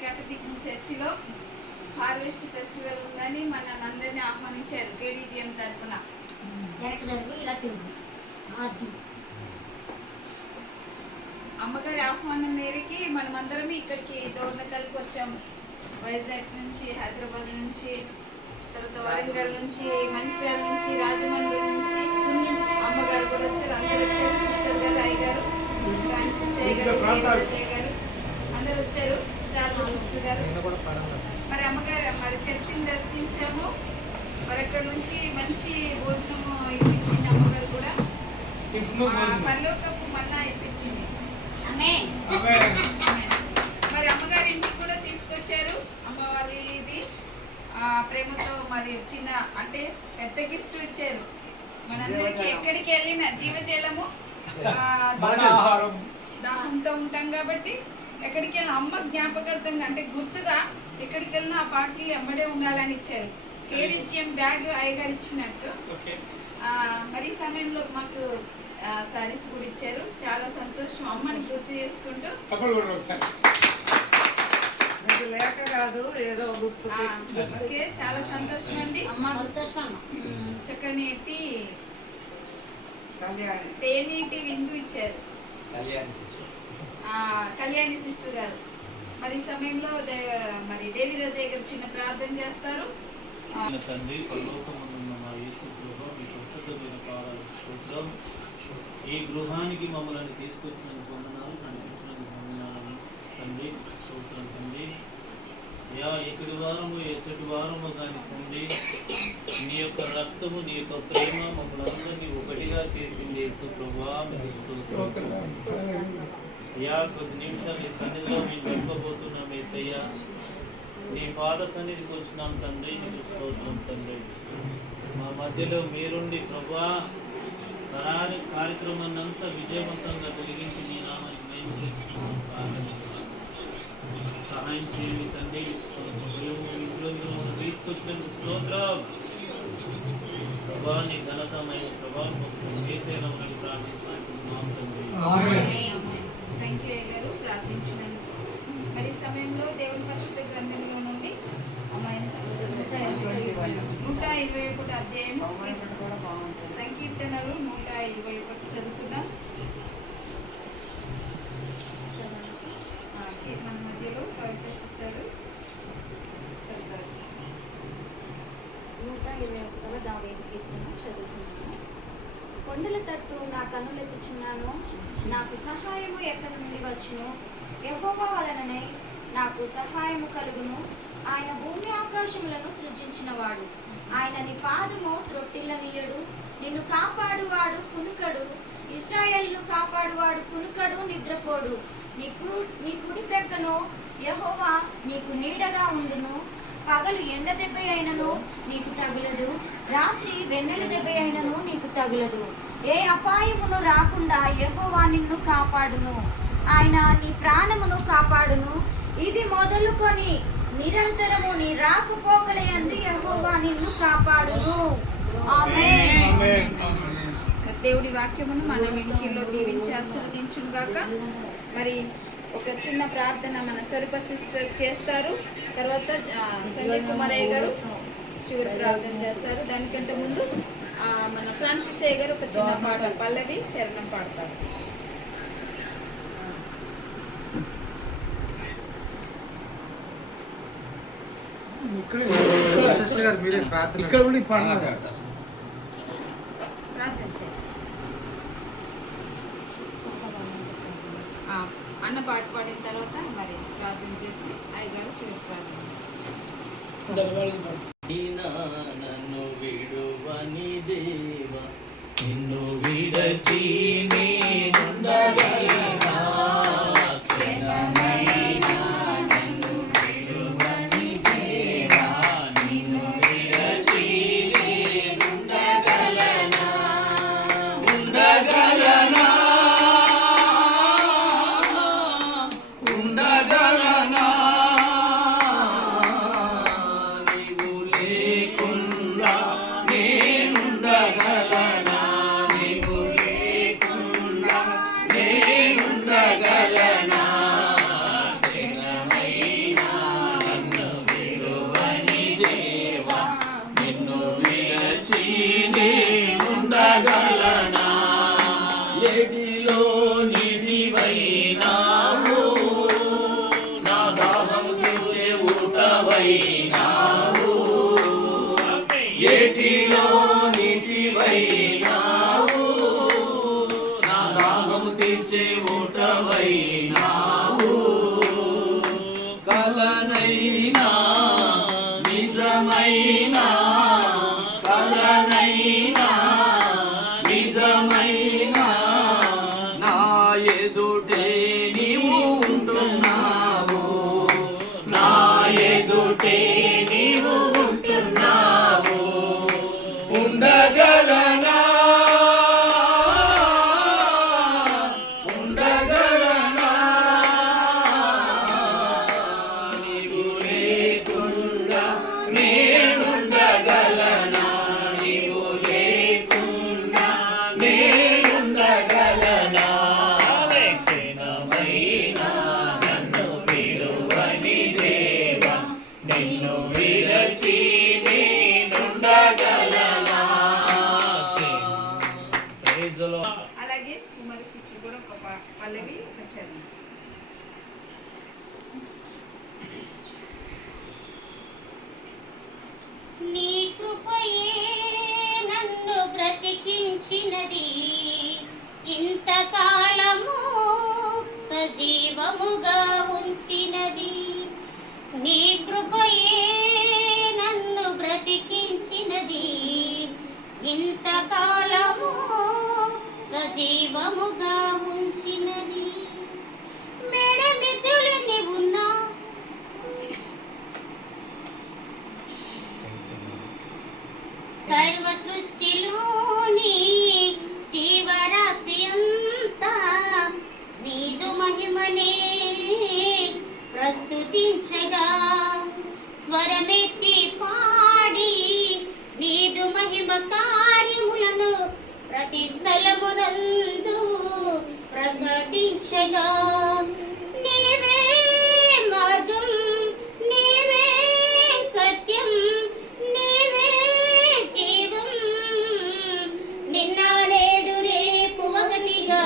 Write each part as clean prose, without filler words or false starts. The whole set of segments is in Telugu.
కేథలిక్ చర్చిలో హార్వెస్ట్ ఫెస్టివల్ ఉందని మనల్ని అందరినీ ఆహ్వానించారు కేడీజీఎం తరఫున. అమ్మగారి ఆహ్వానం మేరకి మనమందరం ఇక్కడికి డోర్నకల్కి వచ్చాము. వైజాగ్ నుంచి, హైదరాబాద్ నుంచి, తర్వాత వరంగల్ నుంచి, మంచిర్యాల నుంచి, రాజమండ్రి నుంచి అమ్మగారు కూడా వచ్చారు. అందరూ వచ్చారు. సిస్టర్ గారు, అయ్య గారు, ఫ్రాన్సిస్ అయ్య గారు, అందరూ వచ్చారు. సిస్టర్ గారు మరి అమ్మగారు మరి చర్చిని దర్శించాము. మరి అక్కడ నుంచి మంచి భోజనము ఇప్పించింది అమ్మగారు కూడా. పరలోకపు మన్నా ఇప్పించింది. మరి అమ్మగారి ఇంటికి కూడా తీసుకొచ్చారు. అమ్మ వాళ్ళ ఇది ప్రేమతో మరి చిన్న అంటే పెద్ద గిఫ్ట్ ఇచ్చారు మనందరికి. ఎక్కడికి వెళ్ళినా జీవజలము దాహంతో ఉంటాం కాబట్టి ఎక్కడికి వెళ్ళిన అమ్మ జ్ఞాపకార్థంగా అంటే గుర్తుగా ఎక్కడికి వెళ్ళినా ఆ పాటలు ఎమ్మడే ఉండాలని ఇచ్చారు. కేడీజీఎం బ్యాగ్ అయ్యగారు ఇచ్చినట్టు. మరి ఈ సమయంలో మాకు సారీస్ కూడా ఇచ్చారు. చాలా సంతోషం అమ్మని గుర్తు చేసుకుంటూ. ఓకే, చాలా సంతోషం అండి. చక్కని తేనీటి విందు ఇచ్చారు కళ్యాణి సిస్టర్ గారు. మరి ఈ సమయంలో మరి దేవి రాజయ్య గారు చిన్న ప్రార్థన చేస్తారు. ఈ గృహానికి మమ్మల్ని తీసుకొచ్చినందుకు వందనాలు, నడిపించినందుకు వందనాలు తండ్రి. స్తోత్రం తండ్రి. ఎక్కడి వారము ఎచ్చటి వారము దానికండి నీ యొక్క రక్తము, నీ యొక్క ప్రేమ మమ్మల్ని అందరినీ ఒకటిగా చేసింది యేసు ప్రభువా. కొద్ది నిమిషాలు నీ సన్నిధిలో మేము గడపబోతున్నాం యేసయ్య. నీ పాద సన్నిధికి వచ్చినాం తండ్రి. నీకు స్తోత్రం తండ్రి. మా మధ్యలో మీరుండి ప్రభువా కార్యక్రమాన్ని అంతా విజయవంతంగా వెలిగించి నీ నామానికి మేము సహాయం చేయండి తండ్రి. తీసుకొచ్చినందుకు స్తోత్రం ప్రభా. నీ ఘనతమైన ప్రభావం చేసేనని ప్రార్థించుకుంటున్నాం తండ్రి. థ్యాంక్ యూ గారు ప్రార్థించినందుకు. మరి సమయంలో దేవుని పరిశుద్ధ గ్రంథంలో నుండి 121 అధ్యాయము సంకీర్తనలు 121 చదువుకుందాం. మన మధ్యలో కవిత సిస్టర్ చదువుతారు. 121 దావీదు కీర్తన చదువుతున్నాను. కొండల తట్టు నా కన్నులెత్తుచున్నాను, నాకు సహాయము ఎక్కడి నుండి వచ్చును? యెహోవా వలననే నాకు సహాయము కలుగును. ఆయన భూమి ఆకాశములను సృజించినవాడు. ఆయన నీ పాదము త్రొట్టిల్లనీయడు. నిన్ను కాపాడువాడు కునుకడు. ఇశ్రాయేలును కాపాడువాడు కునుకడు, నిద్రపోడు. నీ కుడి ప్రక్కను యెహోవా నీకు నీడగా ఉండును. పగలు ఎండ దెబ్బ అయినను నీకు తగులదు, రాత్రి వెన్నెల దెబ్బ అయినను నీకు తగులదు. ఏ అపాయమును రాకుండా యెహోవా నిన్ను కాపాడును. ఆయన నీ ప్రాణమును కాపాడును. ఇది మొదలుకొని నిరంతరము నీ రాకపోకల యందు యెహోవా నిన్ను కాపాడును. ఆమేన్. దేవుడి వాక్యమును మన వెనుకల్లో దీవించి ఆశీర్వదించును గాక. మరి ఒక చిన్న ప్రార్థన మన స్వరూప సిస్టర్ చేస్తారు. తర్వాత సంజయ్ కుమార్ అయ్య గారు చివరి ప్రార్థన చేస్తారు. దానికంటే ముందు మన ఫ్రాన్సిస్ అయ్య గారు ఒక చిన్న పాట పల్లవి చరణం పాడతారు. అన్న పాట పాడిన తర్వాత మరి ప్రార్థన చేసి అయ్యగారు చివరి ప్రార్థన నన్ను విడువని దేవా, నిన్ను విడచి నేనుండగలిగినా క్షణమైనా నన్ను విడువని దేవా, నిన్ను విడచి నేనుండగలనా ఉండగలనా ఉండగలనా నీవు లేకుండా నేనుండగలనా నీవు లేకుండా ఊటవైనావు, నా దాహము తీర్చే ఊటవైనావు. కలనైనా నిజమైనా, కలనైనా నిజమైనా, నా ఎదుటే నీవు ఉంటున్నావు, నా ఎదుటే నీవు ఉంటున్నావు. ఉండగలనా, ఉండగలనా, నీవు లేకుండా నేనుండగలనా, నీవు లేకుండా నేనుండగలనా. క్షణమైనా నన్ను విడువని దేవా, నిన్ను విడచి నేనుండగలనా. Praise the Lord. అలాగే కుమారి సిస్టర్ కూడా ఒక పల్లవి ఒక చరణం. నీ కృపయే నన్ను బ్రతికించినది, ఇంతకాలము సజీవముగా ఉంచినది. నీ కృపయే నన్ను బ్రతికించినది, ఇంతకాలము సజీవముగా ఉంచినది. మెడమితులు నీవున్నా సర్వ సృష్టిలోని జీవరాశి అంతా నీదు మహిమనే ప్రస్తుతించగా, స్వరమెత్తి పాడి నీదు మహిమ కార్యములను ప్రతి స్థలమునందు ప్రకటించగా. నీవే మార్గం, నీవే సత్యం, నీవే జీవం, నిన్న నేడు రేపు ఒకటిగా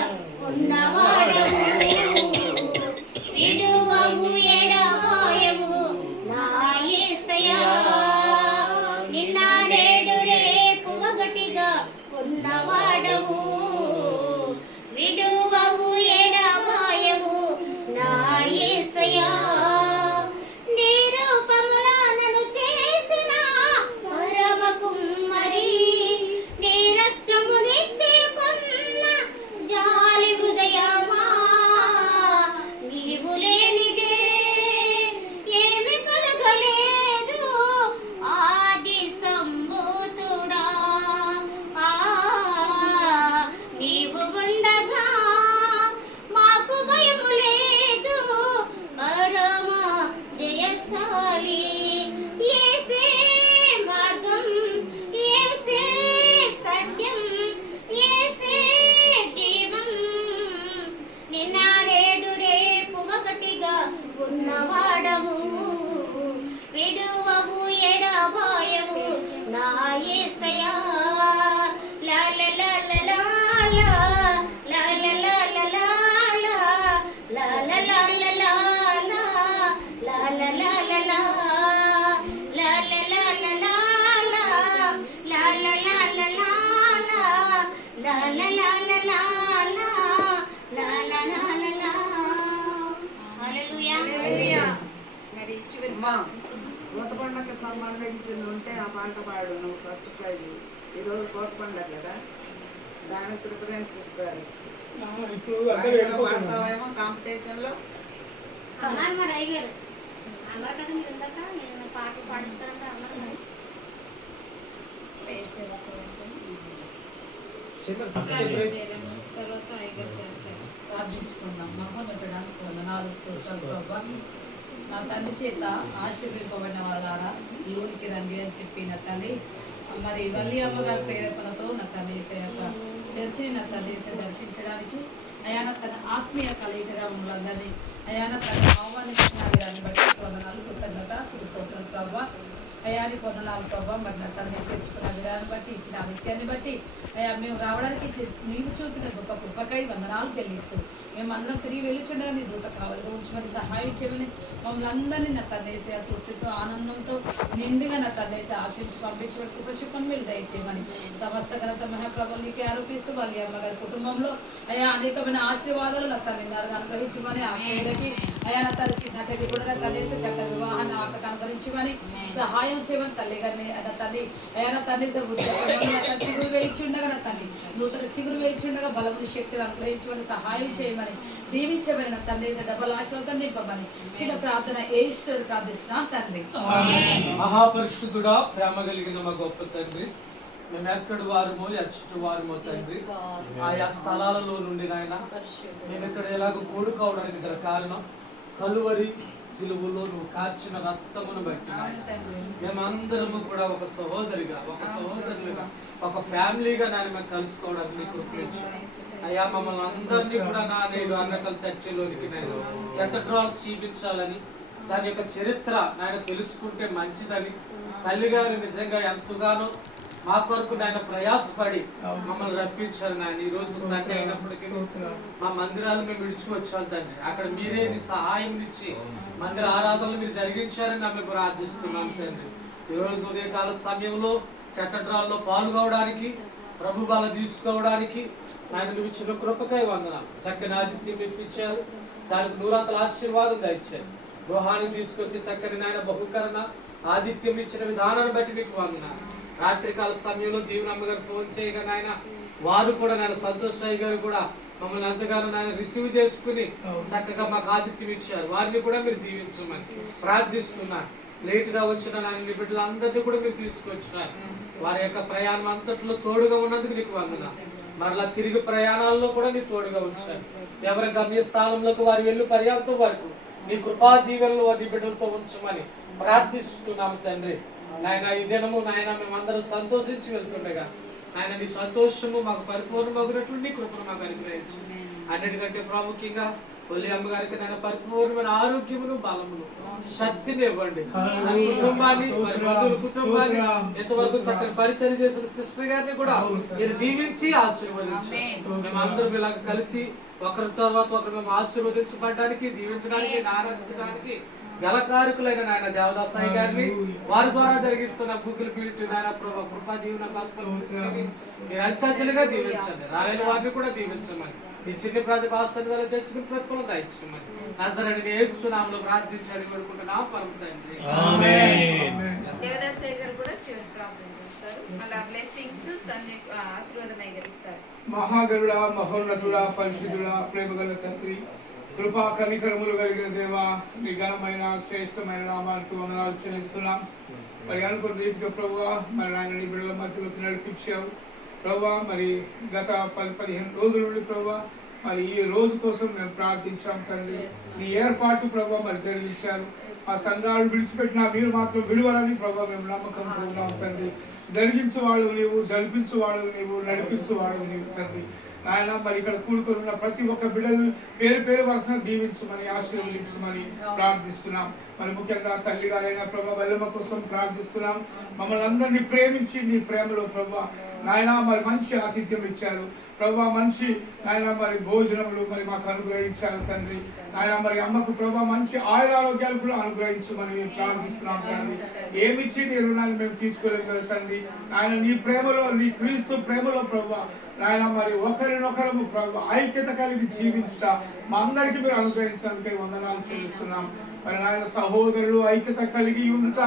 ఉన్నవాడవు. విడువవు ఎడబాయవు నా యేసయ్యా, నిన్న నేడు రేపు ఒకటిగా ఉన్నవాడవు. విడువవు ఎడబాయవు నా యేసయ్యా. నీ రూపములో నన్ను చేసిన పరమ కుమ్మరి, నీ రక్తము నిచ్చుకున్న జాలి హృదయమా, నీవు లేనిదే ఏమి కలగలేదు ఆది సంభూతుడా. నీవు ఉండగా మాకు భయము లేదు, పరమ జయశాలి. యేసే మార్గం, యేసే సత్యం, యేసే జీవం, నిన్న నేడు రేపు ఒకటిగా ఉన్నవాడవు. విడువవు ఎడబాయవు నా యేసయ్యా. లా లా లా లా లా లా, లా లా లా లా లా లా, లా లా లా లా లా లా, లా లా లా లా లా, లా లా లా లా లా లా, లా లా లా లా లా లా, లా లా లా లా లా లా, లా లా లా లా లా. హల్లెలూయా. హల్లెలూయా. మరి చివరి అమ్మా కోత పండగకి సంబంధించింది ఉంటే ఆ పాట పాడు, నువ్వు ఫస్ట్ ప్రైజ్. ఈరోజు కోత పండగ కదా, దానికి ప్రిఫరెన్స్ ఇస్తారు. ఇప్పుడు అందరూ వెళ్ళిపోతున్నారు. పాడతావేమో కాంపిటీషన్లో. అన్నారు మరి అయ్యారు అన్నారు కదా మీరు ఇందాక, నేను పాటలు పాడిస్తానంటే అన్నారు మరి. ప్రేయర్ చేయాలి. తర్వాత ఐగర్ చేస్తారు. ప్రార్థించుకున్నాం. మహోన్నతుడానికి వందనాలు, స్తోత్రాలు ప్రభువా. నా తండ్రి చేత ఆశీర్వదింపబడిన వాళ్ళారా ఈ ఊరికి రండి అని చెప్పి నా తండ్రి మరి వల్లి అమ్మగారి ప్రేరేపణతో నా తండ్రి యొక్క చర్చిని నా తండ్రి దర్శించడానికి అయాన తన ఆత్మీయ కలయికగా మమ్మల్ని అందరినీ అయాన తన ఆహ్వానించిన విధాన్ని బట్టి వందనాలు, కృతజ్ఞత, స్తోత్రాలు ప్రభువా. అయ్యా నీకు వందనాలు ప్రభావ. మరి నా తండ్రి చేర్చుకున్న విధానం బట్టి ఇచ్చిన ఆదిత్యాన్ని బట్టి అయ్యా మేము రావడానికి నీవు చూపిన గొప్ప కృపకై వందనాలు చెల్లిస్తూ మేమందరం తిరిగి వెళ్ళిచుండగా నీ దూత కావాలిగా ఉంచమని సహాయం చేయమని మమ్మల్ని అందరినీ నా తండ్రేసి ఆ తృప్తితో ఆనందంతో నిండుగా నా తండ్రేసి ఆశించి పంపించబడి కృపశుభ్రం మీరు దయచేయమని సమస్త ఘనత మహాప్రభులు నీకే ఆరోపిస్తూ వాళ్ళ అమ్మగారి కుటుంబంలో అయా అనేకమైన ఆశీర్వాదాలు నా తండ్రి గారు అనుగ్రహించమని ఆ పేరుకి అయా నా తల్లి నాకైతే కూడా నా తల్లి చక్కటి వివాహాన్ని ఆకకు అనుగ్రహించమని సహాయం చేయమని తల్లి గారిని నా తల్లి అయా నా తండ్రి చిగురు వేయించుండగా నా తండ్రి నూతన చిగురు వేయించుండగా బలముని శక్తిని అనుగ్రహించమని సహాయం చేయమని దీవించమని నా తండ్రి డబ్బుల ఆశీర్వాదం నింపమని చిన్న ప్రార్థన ఏశ్వరుడు ప్రార్థిస్తున్నా తండ్రి. మహాపరిశుద్ధుడా, ప్రేమ కలిగిన మా గొప్ప తండ్రి, మేము ఎక్కడి వారమో ఎచ్చటి వారమో తండ్రి, ఆయా స్థలాలలో నుండి నాయన మేము ఇక్కడ ఎలాగో కూడుకోవడానికి గల కారణం కలువరి సిలువలో నువ్వు కార్చిన రక్తమును బట్టి మేమందరము కూడా ఒక సహోదరిగా ఒక సహోదరులుగా ఒక ఫ్యామిలీగా నాయన మేము కలుసుకోవడానికి నీకు కృపించాను అయ్యా. మమ్మల్ని అందరినీ కూడా నా నేడు అన్నకల్ చర్చిలోనికి నేను కేథడ్రాల్ చూపించాలని, దాని యొక్క చరిత్ర నాయన తెలుసుకుంటే మంచిదని తల్లిగారు నిజంగా ఎంతగానో మా కొరకు నాయన ప్రయాసపడి మమ్మల్ని రప్పించారు నాయన. ఈ రోజు సండే అయినప్పటికీ మా మందిరాలు మేము విడిచివచ్చాం తండ్రి. అక్కడ మీరే నీ సహాయం ఇచ్చి మందిర ఆరాధనలు మీరు జరిగించారని మేము ప్రార్థిస్తున్నాం తండ్రి. ఈ రోజు ఉదయకాల సమయంలో కేథడ్రాల్లో పాల్గొనడానికి ప్రభు బల తీసుకోవడానికి ఆయన నువ్వు ఇచ్చిన కృపకై వందనాలు. చక్కని ఆతిథ్యం మీకు ఇచ్చారు, దానికి నూరంతల ఆశీర్వాదం దయచారు. గృహాన్ని తీసుకొచ్చి చక్కని నాయన బహుకరణ ఆతిథ్యం ఇచ్చిన విధానాన్ని బట్టి మీకు వందనాలు. రాత్రికాల సమయంలో దీవెనమ్మ గారు ఫోన్ చేయగా నాయన వారు కూడా నాయన సంతోష్ సాయి గారు కూడా మమ్మల్ని ఎంతగానో నాయన రిసీవ్ చేసుకుని చక్కగా మాకు ఆతిథ్యం ఇచ్చారు. వారిని కూడా మీరు దీవించమని ప్రార్థిస్తున్నారు. లేట్ గా వచ్చిన నాయన మీ బిడ్డలందరినీ కూడా మీరు తీసుకొచ్చినారు. వారి యొక్క ప్రయాణం అంతట్లో తోడుగా ఉన్నందుకు నీకు వందనాలు. మరలా తిరిగి ప్రయాణాల్లో కూడా నీ తోడుగా ఉంచారు. ఎవరి గమ్య స్థానంలోకి వారు వెళ్ళు పర్యాంతం వరకు నీ కృపా దీవెనలు వారి బిడ్డలతో ఉంచమని ప్రార్థిస్తున్నాము తండ్రి. నాయన ఈ దినము నాయన మేమందరూ సంతోషించి వెళ్తుండగా నాయన నీ సంతోషము మాకు పరిపూర్ణమగినట్లు నీ కృపను మాకు అనుగ్రహించి అన్నిటికంటే ప్రాముఖ్యంగా కొల్లి అమ్మగారికి నాయన పరిపూర్ణమైన ఆరోగ్యమును బలమును శక్తిని ఇవ్వండి. కుటుంబాన్ని వారి బంధువుల కుటుంబాన్ని ఎంతవరకు చక్కని పరిచయం చేసిన సిస్టర్ గారిని కూడా మీరు దీవించి ఆశీర్వదించి మేమందరం ఇలాగ కలిసి ఒకరి తర్వాత ఒకరు మేము ఆశీర్వదించబడడానికి దీవించడానికి ఆరాధించడానికి గలకారకులైన నాయన దేవదాసాయి గారిని వారి ద్వారా జరిగిస్తున్న గూగుల్ మీట్ నాయన కృపా దీవెన మీరు అంచెలుగా దీవించండి. రాలేని వారిని కూడా దీవించమని ఈ చిన్న ప్రాంత భాషలో చర్చకుని ప్రతిఫలం దాయించమని నజరేయుడైన యేసునామములో ప్రార్థించాలని కోరుకుంటున్నాం పరమ తండ్రి. దేవదాసాయి గారు కూడా చివరి ప్రార్థన చేస్తారు. అలా బ్లెస్సింగ్స్ ఆశీర్వాదం అయ్యగారిస్తారు. మహాగరుడా, మహోన్నతుడా, పరిశుద్ధుడా, ప్రేమగల తండ్రి, కృపా కనికరములు కలిగిన దేవా, నీ ఘనమైన శ్రేష్టమైన నామానికి వందనాలు చెల్లిస్తున్నాం. మరి అనుకున్న రీతిగా ప్రభువా మరి ఆయన నీ బిడ్డల మధ్యలోకి నడిపించావు ప్రభువా. మరి గత 10-15 రోజుల నుండి ప్రభువా మరి ఈ రోజు కోసం మేము ప్రార్థించాం తండ్రి. నీ ఏర్పాటు ప్రభువా మరి జరిగించారు. ఆ సంఘాలు విడిచిపెట్టినా మీరు మాత్రం విడువలని ప్రభువా మేము నమ్మకంతో ఉన్నాం తండ్రి. జరిగించువాడు నీవు, జరిపించువాడు నీవు, నడిపించువాడు నీవు తండ్రి. నాయన మరి ఇక్కడ కూడుకొని ఉన్న ప్రతి ఒక్క బిడ్డలు పేరు పేరు వరుసన దీవించమని ఆశీర్వదించమని ప్రార్థిస్తున్నాం. మరి ముఖ్యంగా తల్లి గారైన ప్రభా వెల్లమ్మ కోసం ప్రార్థిస్తున్నాం. మమ్మల్ని అందరినీ ప్రేమించి నీ ప్రేమలో ప్రభా నాయన మరి మంచి ఆతిథ్యం ఇచ్చారు ప్రభా. మంచి నాయన మరి భోజనములు మరి మాకు అనుగ్రహించారు తండ్రి. నాయన మరి అమ్మకు ప్రభా మంచి ఆయురారోగ్యాలు కూడా అనుగ్రహించమని మేము ప్రార్థిస్తున్నాం తండ్రి. ఏమిచ్చి నీ రుణాన్ని మేము తీర్చుకోలేము కదా తండ్రి. నాయన నీ ప్రేమలో, నీ క్రీస్తు ప్రేమలో ప్రభా నాయన మరి ఒకరినొకరు ప్రభు ఐక్యత కలిగి జీవించుట మా అందరికీ మీరు అనుగ్రహించడానికి వందనాలు చెల్లిస్తున్నాం. మరి నాయన సహోదరులు ఐక్యత కలిగి ఉంట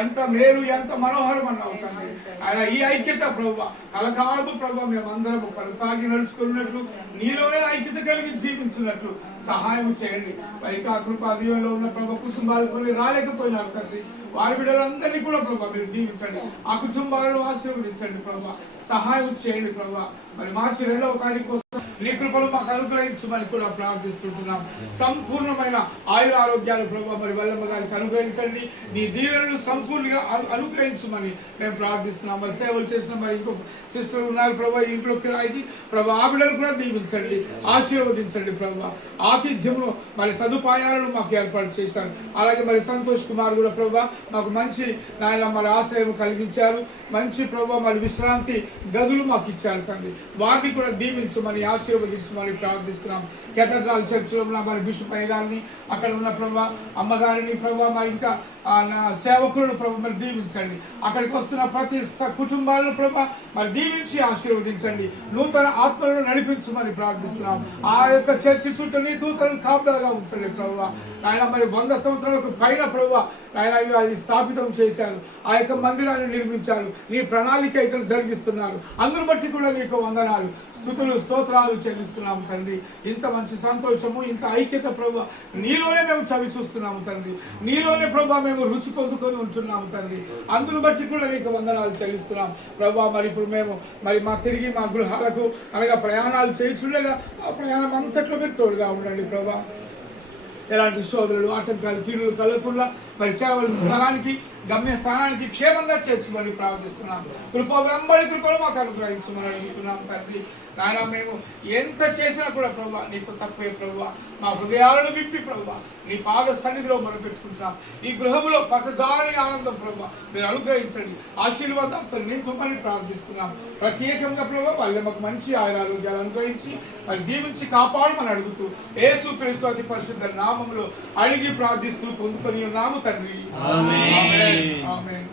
ఎంత మేలు, ఎంత మనోహరం అన్నావు తండ్రి. ఆయన ఈ ఐక్యత ప్రభు కలకాలము ప్రభు మేమందరము కొనసాగి నడుచుకున్నట్లు నీలోనే ఐక్యత కలిగి జీవించున్నట్లు సహాయం చేయండి. మరి ఆ కృపా దీవెనలో ఉన్న ప్రభు కుటుంబాలు కొన్ని రాలేకపోయినారు తండ్రి. వారి బిడ్డలందరినీ కూడా ప్రభా మీరు దీవించండి. ఆ కుటుంబాలను ఆశీర్వదించండి ప్రభా. సహాయం చేయండి ప్రభా. మరి మార్చి 2వ తారీఖు కోసం నీ కృపను మాకు అనుగ్రహించమని కూడా ప్రార్థిస్తుంటున్నాం. సంపూర్ణమైన ఆయుర ఆరోగ్యాలు ప్రభా మరి వల్లమ్మ గారికి అనుగ్రహించండి. నీ దీవెనలు సంపూర్ణంగా అనుగ్రహించమని మేము ప్రార్థిస్తున్నాం. మరి సేవలు చేసిన మరి ఇంకో సిస్టర్ ఉన్నారు ప్రభా ఇంట్లో కిరాయికి ప్రభా ఆ బిడ్డలు కూడా దీవించండి, ఆశీర్వదించండి ప్రభా. ఆతిథ్యంలో మరి సదుపాయాలను మాకు ఏర్పాటు చేశారు. అలాగే మరి సంతోష్ కుమార్ కూడా ప్రభా మాకు మంచి నాయన మరి ఆశ్రయం కలిగించారు. మంచి ప్రభు మరి విశ్రాంతి గదులు మాకు ఇచ్చారు తండ్రి. వాటిని కూడా దీవించమని ఆశీర్వదించమని ప్రార్థిస్తున్నాం. కేథడ్రల్ చర్చిలో ఉన్న మరి బిషప్ అయ్యగారిని, అక్కడ ఉన్న ప్రభు అమ్మగారిని ప్రభు మరి ఇంకా నా సేవకులను ప్రభు మరి దీవించండి. అక్కడికి వస్తున్న ప్రతి కుటుంబాలను ప్రభు మరి దీవించి ఆశీర్వదించండి. నూతన ఆత్మలను నడిపించమని ప్రార్థిస్తున్నాం. ఆ యొక్క చర్చి చుట్టూ నీ దూతలను కాపుదలగా ఉంచండి ప్రభు. ఆయన మరి 100 సంవత్సరాలకు పైన ప్రభు ఆయన అది స్థాపితం చేశారు. ఆ యొక్క మందిరాన్ని నిర్మించారు. నీ ప్రణాళిక ఇక్కడ జరిగిస్తున్నారు. అందరు బట్టి కూడా నీకు వందనాలు, స్తుతులు, స్తోత్రాలు చెల్లిస్తున్నాము తండ్రి. ఇంత మంచి సంతోషము, ఇంత ఐక్యత ప్రభు నీలోనే మేము చవి చూస్తున్నాము తండ్రి. నీలోనే ప్రభు మేము రుచి పొందుకొని ఉంటున్నాము తండ్రి. అందును బట్టి కూడా నీకు వందనాలు చెల్లిస్తున్నాం ప్రభు. మరి ఇప్పుడు మేము మరి తిరిగి మా గృహాలకు అనగా ప్రయాణాలు చేయించుండగా ఆ ప్రయాణం అంతట్లో మీరు తోడుగా ఉండండి ప్రభు. ఎలాంటి శోధనలు, ఆటంకాలు, కీడులు కలగకుండా మరి చేరవలసిన స్థలానికి, గమ్య స్థానానికి క్షేమంగా చేర్చమని ప్రార్థిస్తున్నాం. కృప వెంబడి కృపలు మాకు అనుగ్రహించమని అడుగుతున్నాం తండ్రి. నాయన మేము ఎంత చేసినా కూడా ప్రభు నీకు తక్కువే ప్రభు. మా హృదయాలను విప్పి ప్రభు నీ పాద సన్నిధిలో మొదలుపెట్టుకుంటున్నాం. ఈ గృహములో పచ్చజాలని ఆనందం ప్రభు మీరు అనుగ్రహించండి. ఆశీర్వాదాలతో నింపమని ప్రార్థిస్తున్నాం. ప్రత్యేకంగా ప్రభు వాళ్ళ మాకు మంచి ఆరోగ్యాలు అనుగ్రహించి మరి దీవించి కాపాడమని అడుగుతూ యేసుక్రీస్తు అతి పరిశుద్ధ నామములో అడిగి ప్రార్థిస్తూ పొందుకొని ఉన్నాము తండ్రి. ఆమేన్. ఆమేన్.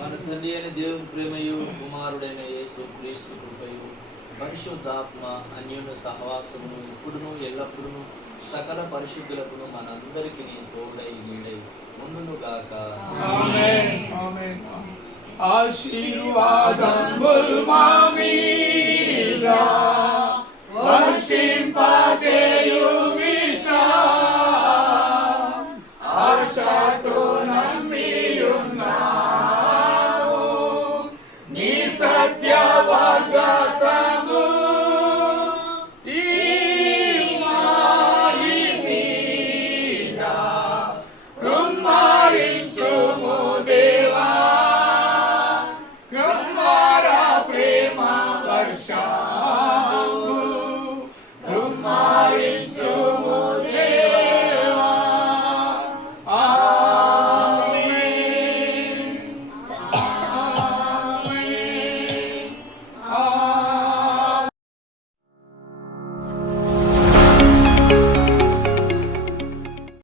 మన తండ్రి అయిన దేవుని ప్రేమయు, కుమారుడైన యేసు క్రీస్తు కృపయు, పరిశుద్ధాత్మ అన్యోన్య సహవాసమును ఇప్పుడును ఎల్లప్పుడూ సకల పరిశుద్ధులకు మనందరికీ తోడై నీడై ఉండును గాక. ఆమేన్. ఆమేన్. ఆశీర్వాదముల్ మా మీద వర్షింపజేయు విషా ఆశతో నమ్మియున్నాము నీ సత్యవా